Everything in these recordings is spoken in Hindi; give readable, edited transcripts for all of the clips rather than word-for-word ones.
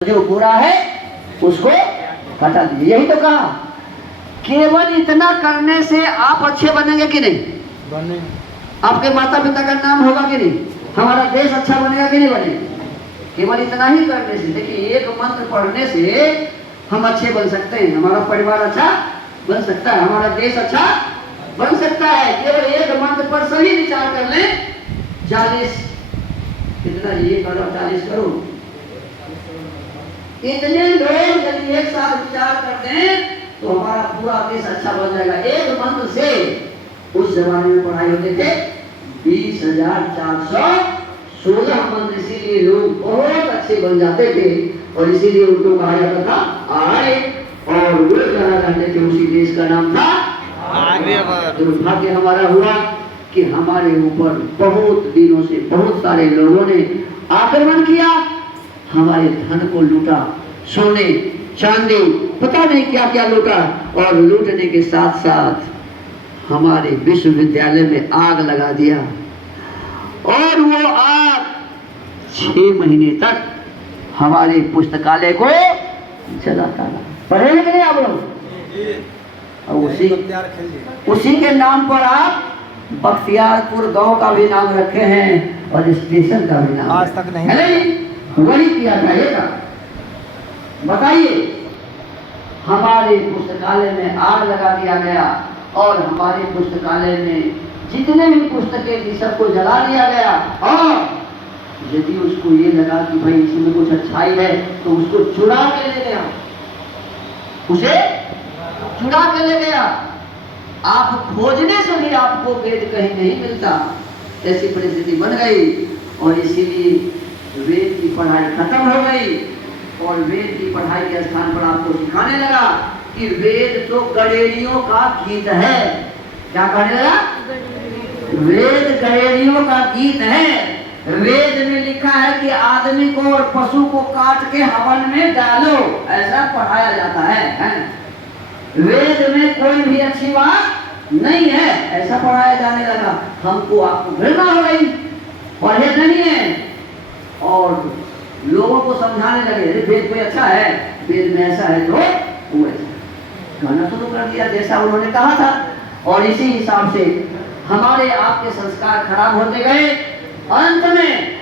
जो बुरा है उसको हटा दीजिए। यही तो कहा, केवल इतना करने से आप अच्छे बनेंगे कि नहीं? बने। आपके माता पिता का नाम होगा कि नहीं? हमारा देश अच्छा बनेगा कि नहीं बनेगा? केवल इतना ही करने से। देखिए, एक मंत्र पढ़ने से हम अच्छे बन सकते हैं, हमारा परिवार अच्छा बन सकता है, हमारा देश अच्छा बन सकता है। केवल एक मंत्र पर सही विचार कर लें। 40 कितना, ये करो 40 करो, इतने लोग यदि एक साथ विचार करते हैं तो हमारा पूरा देश अच्छा बन जाएगा। एक मंत्र से उस जमाने में पढ़ाई होते थे 20,416 मंत्र, इसीलिए लोग बहुत अच्छे बन जाते थे और इसीलिए उनको कहा जाता था आर्य, और वो जाना करते थे उसी देश का नाम था आर्यवर्त। दुर्भाग्य हमारा हुआ कि हमारे ऊपर बहुत दिनों से बहुत सारे लोगों ने आक्रमण किया, हमारे धन को लूटा, सोने चांदी पता नहीं क्या क्या लूटा, और लूटने के साथ साथ हमारे विश्वविद्यालय में आग लगा दिया, और वो आग 6 महीने तक हमारे पुस्तकालय को जलाता रहा। पढ़े कि नहीं आप लोग? और उसी के नाम पर आप बख्तियारपुर गांव का भी नाम रखे हैं और स्टेशन का भी नाम आज तक नहीं। वही किया जाएगा। बताइए, हमारे पुस्तकालय में आग लगा दिया गया और हमारे पुस्तकालय में जितने भी पुस्तकें थी सबको जला दिया गया, और यदि उसको ये लगा कि भाई इसमें कुछ अच्छाई है तो उसको चुरा के ले गया, उसे चुरा के ले गया। आप खोजने से भी आपको वेद कहीं नहीं मिलता, ऐसी परिस्थिति बन गई, और इसीलिए वेद की पढ़ाई खत्म हो गई, और वेद की पढ़ाई के स्थान पर आपको सिखाने लगा कि वेद तो गडेरियों का गीत है। क्या कहने लगा? वेद गडेरियों का गीत है। वेद में लिखा है कि आदमी को और पशु को काट के हवन में डालो, ऐसा पढ़ाया जाता है। वेद में कोई भी अच्छी बात नहीं है, ऐसा पढ़ाया जाने लगा। हमको आपको घृणा हो गई, पढ़े नहीं है, और लोगों को समझाने लगे वेद कोई अच्छा है, वेद में ऐसा है तो वो ऐसा कहना शुरू कर दिया जैसा उन्होंने कहा था, और इसी हिसाब से हमारे आपके संस्कार खराब होते गए। अंत में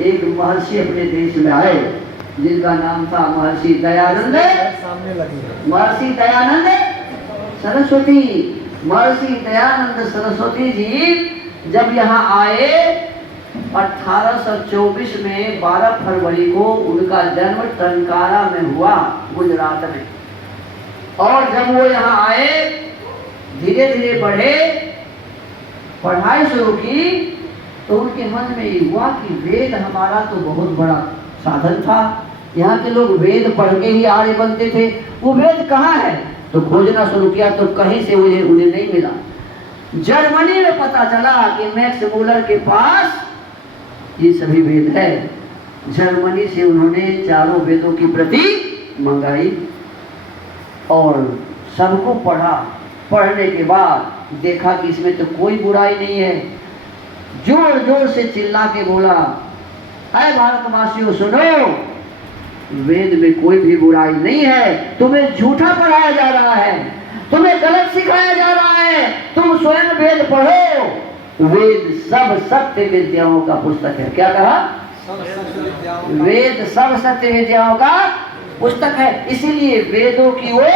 एक महर्षि अपने देश में आए जिनका नाम था महर्षि दयानंद, महर्षि दयानंद सरस्वती। महर्षि दयानंद सरस्वती जी जब यहाँ आए 1824 में 12 फरवरी को उनका जन्म टंकारा में हुआ, गुजरात में। और जब वो यहाँ आए, धीरे धीरे बढ़े, पढ़ाई शुरू की, तो उनके मन में ये हुआ कि वेद हमारा तो बहुत बड़ा साधन था, यहाँ के लोग वेद पढ़ के ही आर्य बनते थे, वो वेद कहाँ है? तो खोजना शुरू किया तो कहीं से उन्हें नहीं मिला। जर्मनी में पता चला कि मैक्स मूलर के पास ये सभी वेद है। जर्मनी से उन्होंने चारों वेदों की प्रति मंगाई और सबको पढ़ा। पढ़ने के बाद देखा कि इसमें तो कोई बुराई नहीं है। जोर जोर से चिल्ला के बोला, अरे भारतवासियों सुनो, वेद में कोई भी बुराई नहीं है, तुम्हें झूठा पढ़ाया जा रहा है, तुम्हें गलत सिखाया जा रहा है, तुम स्वयं वेद पढ़ो। वेद सब सत्य विद्याओं का पुस्तक है। क्या कहा? वेद सब सत्य विद्याओं का पुस्तक है, इसीलिए वेदों की ओर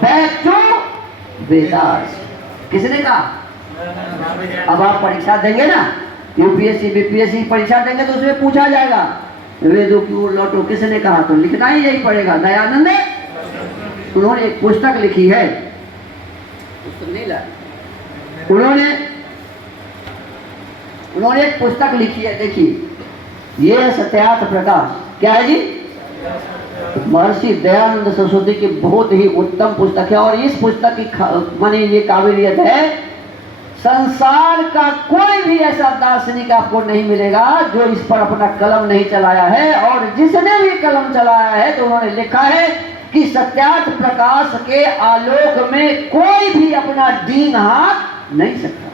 बैक टू वेदास। किसने कहा? अब आप परीक्षा देंगे ना, यूपीएससी बीपीएससी परीक्षा देंगे तो उसमें पूछा जाएगा वेदों की ओर लौटो, किसने कहा? तो लिखना ही यही पड़ेगा। दयानंद उन्होंने एक पुस्तक लिखी है, पुस्तक नहीं लाया, उन्होंने एक पुस्तक लिखी है, देखिए, ये है सत्यार्थ प्रकाश। क्या है जी? महर्षि दयानंद सरस्वती की बहुत ही उत्तम पुस्तक है, और इस पुस्तक की माने ये काबिलियत है, संसार का कोई भी ऐसा दार्शनिक आपको नहीं मिलेगा जो इस पर अपना कलम नहीं चलाया है, और जिसने भी कलम चलाया है तो उन्होंने लिखा है कि सत्यार्थ प्रकाश के आलोक में कोई भी अपना दीन हाथ नहीं सकता।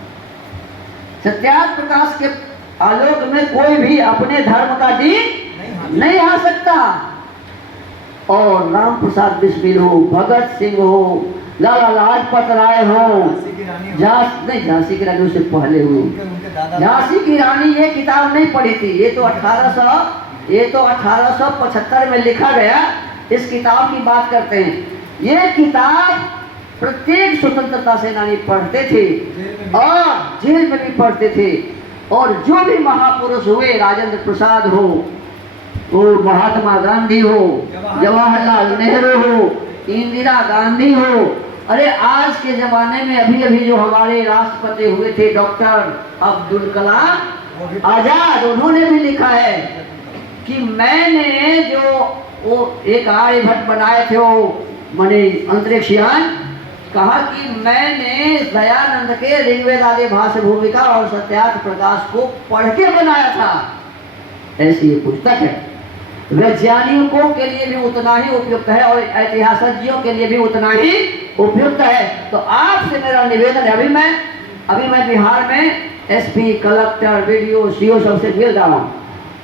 सत्यार्थ प्रकाश के आलोक में कोई भी अपने धर्म का दीन नहीं आ सकता। और राम प्रसाद बिस्मिल हो, भगत सिंह हो, लाला लाजपत राय हो, झांसी की रानी उससे पहले हुई। झांसी की रानी ये किताब नहीं पढ़ी थी, ये तो 1875 में लिखा गया। इस किताब की बात करते हैं। ये किताब प्रत्येक स्वतंत्रता सेनानी पढ़ते थे और जेल में भी पढ़ते थे। और जो भी महापुरुष हुए, राजेंद्र प्रसाद हो, वो महात्मा गांधी हो, जवाहरलाल नेहरू हो, इंदिरा गांधी हो, अरे आज के जमाने में अभी अभी जो हमारे राष्ट्रपति हुए थे डॉक्टर अब्दुल कलाम आजाद, उन्होंने भी लिखा है कि मैंने जो वो एक आर्यभट्ट बनाए थे, वो माने अंतरिक्ष यान, कहा कि मैंने दयानंद के ऋग्वेद आदि भाष्य भूमिका और सत्यार्थ प्रकाश को पढ़ के बनाया था। ऐसी ये पुस्तक है। वैज्ञानिकों के लिए भी उतना ही उपयुक्त है और ऐतिहासिकों के लिए भी उतना ही उपयुक्त है। तो आपसे मेरा निवेदन है, अभी मैं बिहार में एसपी, कलेक्टर, वीडियो, सीओ सबसे मिल रहा हूँ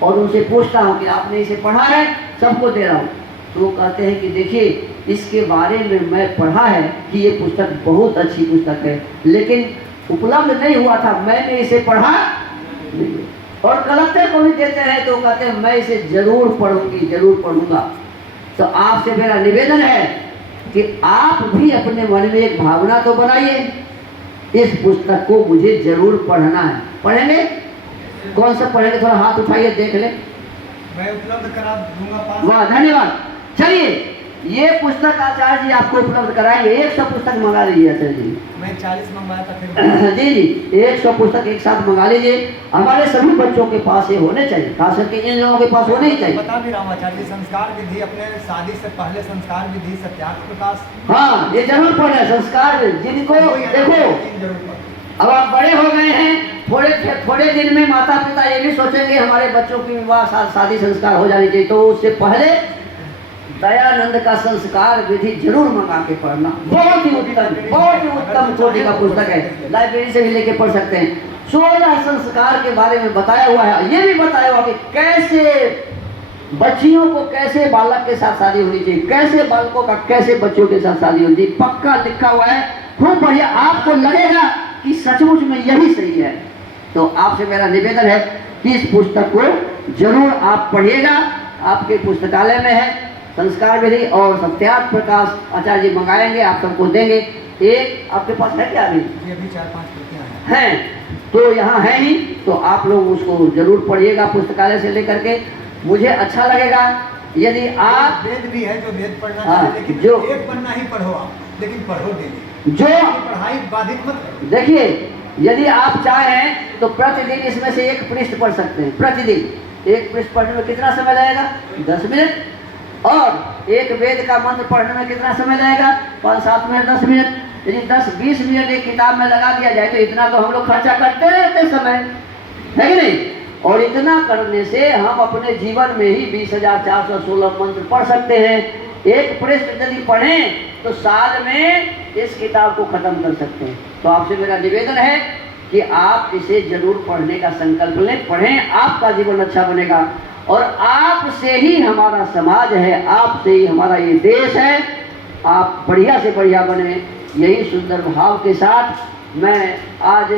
और उनसे पूछता हूँ कि आपने इसे पढ़ा है, सबको दे रहा हूँ। तो वो कहते हैं कि देखिए, इसके बारे में मैं पढ़ा है कि ये पुस्तक बहुत अच्छी पुस्तक है, लेकिन उपलब्ध नहीं हुआ था, मैंने इसे पढ़ा नहीं। और कलेक्टर को भी देते हैं तो कहते हैं मैं इसे जरूर पढ़ूंगी, जरूर पढ़ूंगा। तो आपसे मेरा निवेदन है कि आप भी अपने मन में एक भावना तो बनाइए, इस पुस्तक को मुझे जरूर पढ़ना है। पढ़ेंगे? कौन सा पढ़ेंगे? थोड़ा हाथ उठाइए, देख ले। मैं उपलब्ध करा दूंगा। वाह, धन्यवाद। चलिए, ये पुस्तक आचार्य जी आपको उपलब्ध कराएंगे। 100 पुस्तक मंगा लीजिए आचार्य जी। मैं 40 मंगवाया था फिर। जी जी, 100 पुस्तक एक साथ मंगा लीजिए। हमारे सभी बच्चों के पास ये होने चाहिए, खास करके इन लोगों के पास होने ही चाहिए। बता भी रहा हूँ आचार्य जी, संस्कार विधि, अपने शादी से पहले संस्कार विधि, सत्यार्थ प्रकाश, हाँ ये जरूर पढ़े। संस्कार जिनको देखो, अब आप बड़े हो गए हैं, थोड़े दिन में माता पिता ये भी सोचेंगे हमारे बच्चों की विवाह शादी संस्कार हो जानी चाहिए, तो उससे पहले दयानंद का संस्कार विधि जरूर मंगा के पढ़ना। बहुत ही उत्तम कोटि का पुस्तक है, लाइब्रेरी से भी लेके पढ़ सकते हैं। 16 संस्कार के बारे में बताया हुआ है। ये भी बताया हुआ कि कैसे बच्चियों को, कैसे बालक के साथ शादी होनी चाहिए, कैसे बालकों का कैसे बच्चों के साथ शादी होनी चाहिए, पक्का लिखा हुआ है। खूब बढ़िया, आपको लगेगा कि सचमुच में यही सही है। तो आपसे मेरा निवेदन है कि इस पुस्तक को जरूर आप पढ़िएगा। आपके पुस्तकालय में है संस्कार विधि और सत्यार्थ प्रकाश, आचार्य जी मंगाएंगे, आप सबको देंगे। एक आपके पास है क्या? अभी 4-5 प्रतियां हैं, तो यहाँ है ही, तो आप लोग उसको जरूर पढ़िएगा पुस्तकालय से लेकर के। मुझे अच्छा लगेगा यदि आप, वेद भी है जो वेद पढ़ना हाँ, चाहिए, लेकिन जो एक पन्ना ही पढ़ो आप, लेकिन पढ़ो डेली, जो पढ़ाई बाधित मत। देखिए, यदि आप चाहें तो प्रतिदिन इसमें से एक पृष्ठ पढ़ सकते हैं। प्रतिदिन एक पृष्ठ पढ़ने में कितना समय लगेगा? 10 मिनट। और एक वेद का मंत्र पढ़ने में कितना समय लगेगा? 5-7 मिनट, 10 मिनट। यदि 10-20 मिनट एक किताब में लगा दिया जाए तो इतना तो हम लोग खर्चा करते रहते समय, है कि नहीं? और इतना करने से हम अपने जीवन में ही 20,416 मंत्र पढ़ सकते हैं। एक पृष्ठ यदि पढ़ें तो साल में इस किताब को खत्म कर सकते हैं। तो आपसे मेरा निवेदन है कि आप इसे जरूर पढ़ने का संकल्प लें, पढ़ें, आपका जीवन अच्छा बनेगा। और आपसे ही हमारा समाज है, आपसे ही हमारा ये देश है। आप बढ़िया से बढ़िया बने, यही सुंदर भाव के साथ मैं आज